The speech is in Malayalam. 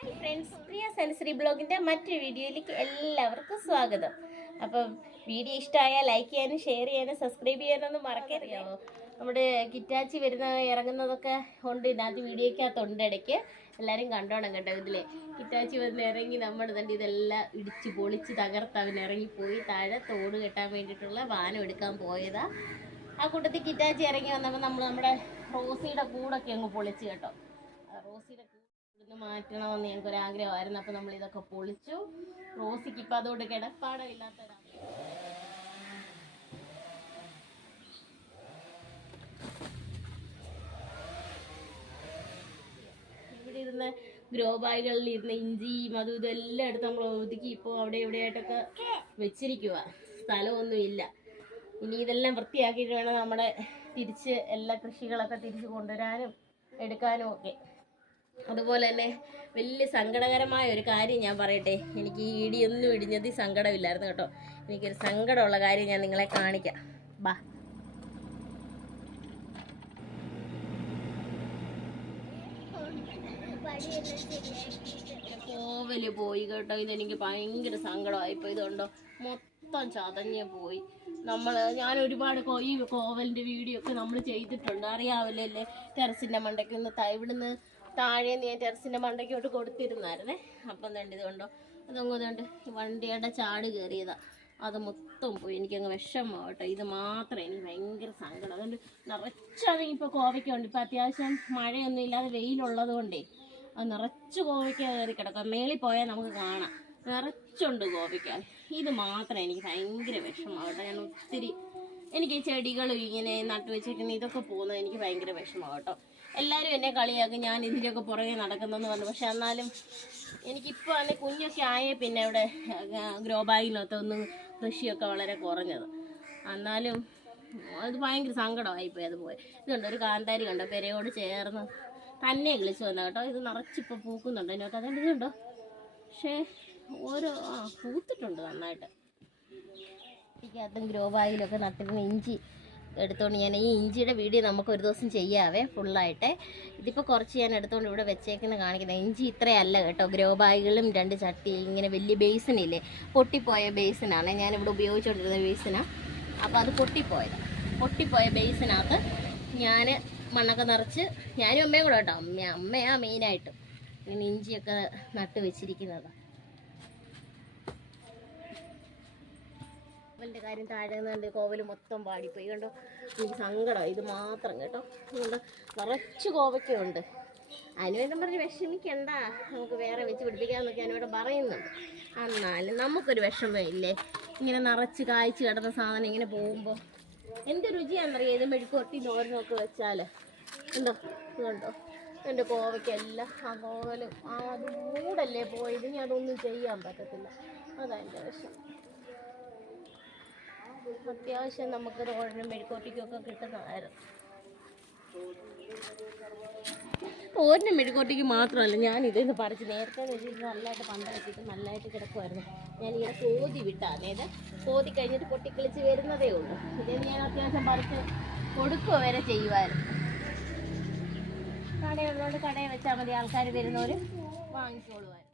ഹായ് ഫ്രണ്ട്സ് പ്രിയ സെൻസറി ബ്ലോഗിന്റെ മറ്റൊരു വീഡിയോയിലേക്ക് എല്ലാവർക്കും സ്വാഗതം. അപ്പം വീഡിയോ ഇഷ്ടമായാൽ ലൈക്ക് ചെയ്യാനും ഷെയർ ചെയ്യാനും സബ്സ്ക്രൈബ് ചെയ്യാനൊന്നും മറക്കരുതോ. നമ്മുടെ കിറ്റാച്ചി വരുന്ന ഇറങ്ങുന്നതൊക്കെ ഉണ്ട്. ഇതിനകത്ത് വീഡിയോക്കകത്തുണ്ട് ഇടയ്ക്ക്. എല്ലാവരും കണ്ടോണം കേട്ടോ ഇതിലെ. കിറ്റാച്ചി വന്ന് ഇറങ്ങി നമ്മുടെ തന്നെ ഇതെല്ലാം ഇടിച്ച് പൊളിച്ച് തകർത്ത് അവൻ ഇറങ്ങിപ്പോയി. താഴെ തോട് കെട്ടാൻ വേണ്ടിയിട്ടുള്ള വാനം എടുക്കാൻ പോയതാ. ആ കൂട്ടത്തിൽ കിറ്റാച്ചി ഇറങ്ങി വന്നപ്പോൾ നമ്മൾ നമ്മുടെ റോസിയുടെ കൂടൊക്കെ അങ്ങ് പൊളിച്ച് കേട്ടോ. റോസിയുടെ ഇവിടുന്ന് മാറ്റണമെന്ന് ഞങ്ങൾക്ക് ഒരു ആഗ്രഹമായിരുന്നു അപ്പൊ നമ്മൾ ഇതൊക്കെ പൊളിച്ചു. റോസിക്ക് ഇപ്പൊ അതുകൊണ്ട് കിടപ്പാടമില്ലാത്ത ഗ്രോബായികളിൽ ഇവിടെ ഇരുന്ന് ഗ്രോ ബാഗുകളിൽ ഇരുന്ന് ഇഞ്ചിയും അതും ഇതെല്ലാം എടുത്ത് നമ്മൾ ഒതുക്കി ഇപ്പോൾ അവിടെ ഇവിടെയായിട്ടൊക്കെ വെച്ചിരിക്കുക സ്ഥലമൊന്നും ഇല്ല ഇനി ഇതെല്ലാം വൃത്തിയാക്കിയിട്ട് വേണം നമ്മുടെ തിരിച്ച് എല്ലാ കൃഷികളൊക്കെ തിരിച്ച് കൊണ്ടുവരാനും എടുക്കാനും ഒക്കെ. അതുപോലെ തന്നെ വലിയ സങ്കടകരമായ ഒരു കാര്യം ഞാൻ പറയട്ടെ. എനിക്ക് ഈ ഇടിയൊന്നും ഇടിഞ്ഞതിൽ സങ്കടമില്ലായിരുന്നു കേട്ടോ. എനിക്കൊരു സങ്കടമുള്ള കാര്യം ഞാൻ നിങ്ങളെ കാണിക്കാം. ബാ. കോവൽ പോയി കേട്ടോ. ഇതെനിക്ക് ഭയങ്കര സങ്കടമായി ഇപ്പോൾ ഇതുണ്ടോ മൊത്തം ചതഞ്ഞ് പോയി. നമ്മൾ ഞാൻ ഒരുപാട് ഈ കോവലിന്റെ വീഡിയോ ഒക്കെ നമ്മൾ ചെയ്തിട്ടുണ്ട്. അറിയാവില്ലേ അല്ലേ? ടെറസിന്റെ മണ്ടയ്ക്ക് ഒന്ന് ഇവിടുന്ന് താഴെ ഞാൻ ടെറസിന്റെ മണ്ടയ്ക്കോട്ട് കൊടുത്തിരുന്നായിരുന്നേ. അപ്പം തന്നെ ഇത് അതങ്ങ് ഇതുണ്ട് വണ്ടിയുടെ ചാട് കയറിയതാ. അത് മൊത്തം പോയി. എനിക്കങ്ങ് വിഷമാവട്ടെ ഇത് മാത്രമേ എനിക്ക് ഭയങ്കര സങ്കടം. അതുകൊണ്ട് നിറച്ചാണെങ്കിൽ ഇപ്പോൾ കോവയ്ക്കുണ്ട്. ഇപ്പം അത്യാവശ്യം മഴയൊന്നും ഇല്ലാതെ വെയിലുള്ളത് കൊണ്ടേ അത് നിറച്ച് കോവയ്ക്ക കയറി കിടക്കാം. മേളിൽ പോയാൽ നമുക്ക് കാണാം. നിറച്ചുണ്ട് കോവയ്ക്ക. ഇത് മാത്രം എനിക്ക് ഭയങ്കര വിഷമാവട്ടെ ഞാൻ ഒത്തിരി എനിക്ക് ഈ ചെടികളും ഇങ്ങനെ നട്ടു വെച്ചേക്കുന്ന ഇതൊക്കെ പോകുന്നത് എനിക്ക് ഭയങ്കര വിഷമമാട്ടോ എല്ലാവരും എന്നെ കളിയാക്കും ഞാൻ ഇതിന്റെയൊക്കെ പുറകെ നടക്കുന്നെന്ന് പറഞ്ഞു. പക്ഷെ എന്നാലും എനിക്കിപ്പോൾ അല്ലെ കുഞ്ഞൊക്കെ ആയേ പിന്നെ ഇവിടെ ഗ്രോ ബാഗിനകത്ത് ഒന്ന് കൃഷിയൊക്കെ വളരെ കുറഞ്ഞത്. എന്നാലും അത് ഭയങ്കര സങ്കടമായിപ്പോയി അത് പോയി ഇതുണ്ട് ഒരു കാന്താരി കണ്ടോ പെരയോട് ചേർന്ന് തന്നെ കിളിച്ച് വന്ന കേട്ടോ. ഇത് നിറച്ചിപ്പോൾ പൂക്കുന്നുണ്ട് അതിനകത്ത്. അതുകൊണ്ട് ഇതുണ്ടോ? പക്ഷേ ഓരോ ആ പൂത്തിട്ടുണ്ട് നന്നായിട്ട്. ഇതിനകത്തും ഗ്രോ ബാഗിലൊക്കെ നട്ടിരുന്ന ഇഞ്ചി എടുത്തോണ്ട് ഞാൻ ഈ ഇഞ്ചിയുടെ വീഡിയോ നമുക്ക് ഒരു ദിവസം ചെയ്യാവേ ഫുള്ളായിട്ട് ഇതിപ്പോൾ കുറച്ച് ഞാൻ എടുത്തോണ്ട് ഇവിടെ വെച്ചേക്കുന്ന കാണിക്കുന്നത് ഇഞ്ചി ഇത്രയല്ല കേട്ടോ. ഗ്രോ ബാഗുകളും രണ്ട് ചട്ടി ഇങ്ങനെ വലിയ ബേസിനില്ലേ പൊട്ടിപ്പോയ ബേസിനാണ് ഞാനിവിടെ ഉപയോഗിച്ചുകൊണ്ടിരുന്ന ബേസിനാണ് അപ്പോൾ അത് പൊട്ടിപ്പോയത്. പൊട്ടിപ്പോയ ബേസിനകത്ത് ഞാൻ മണ്ണൊക്കെ നിറച്ച് ഞാനും അമ്മയും കൂടെ കേട്ടോ. അമ്മ അമ്മയാണ് മെയിനായിട്ടും ഇങ്ങനെ ഇഞ്ചിയൊക്കെ നട്ട് വെച്ചിരിക്കുന്നതാണ് കോവലിന്റെ കാര്യം താഴെ നിന്നുണ്ട് കോവൽ മൊത്തം പാടിപ്പോയി കണ്ടോ? എനിക്ക് സങ്കടം. ഇത് മാത്രം കേട്ടോ. അതുകൊണ്ട് നിറച്ച് കോവയ്ക്കുണ്ട് അനുവേദം പറഞ്ഞ് വിഷമിക്കണ്ട. നമുക്ക് വേറെ വെച്ച് പിടിപ്പിക്കാമെന്നൊക്കെ ഞാനിവിടെ പറയുന്നുണ്ട് എന്നാലും നമുക്കൊരു വിഷമമില്ലേ ഇങ്ങനെ നിറച്ച് കായ്ച്ച് കിടന്ന സാധനം ഇങ്ങനെ പോകുമ്പോൾ എന്ത് രുചിയാണെന്നറിയാം ഇത് മെഴുക്കുവരട്ടി തോരനൊക്കെ വെച്ചാൽ ഉണ്ടോ ഇതുണ്ടോ എന്റെ കോവയ്ക്കെല്ലാം ആ കോവലും ആ അത് മൂടല്ലേ പോയത്? ഇനി അതൊന്നും ചെയ്യാൻ പറ്റത്തില്ല. അതാണ് എന്റെ വിഷമം. അത്യാവശ്യം നമുക്ക് റോഡിനും മെഴുക്കോട്ടിക്കൊക്കെ കിട്ടുന്നതായിരുന്നു ഓരോ മെഴുക്കോട്ടിക്ക് മാത്രമല്ല ഞാൻ ഇതിന്ന് പറിച്ച് നേരത്തെ വെച്ചാൽ നല്ലതായിട്ട് പന്തലക്കിയിട്ട് നല്ലതായിട്ട് കിടക്കുമായിരുന്നു ഞാൻ ഇങ്ങനെ കോതി വിട്ട അതായത് കോതി കഴിഞ്ഞിട്ട് പൊട്ടിക്കളിച്ച് വരുന്നതേ ഉള്ളൂ. ഇതിന് ഞാൻ അത്യാവശ്യം പറിച്ച് കൊടുക്കുക വരെ ചെയ്യുമായിരുന്നു കടയുള്ളതുകൊണ്ട് കടയിൽ വെച്ചാൽ മതി ആൾക്കാർ വരുന്നവർ വാങ്ങിച്ചോളുമായിരുന്നു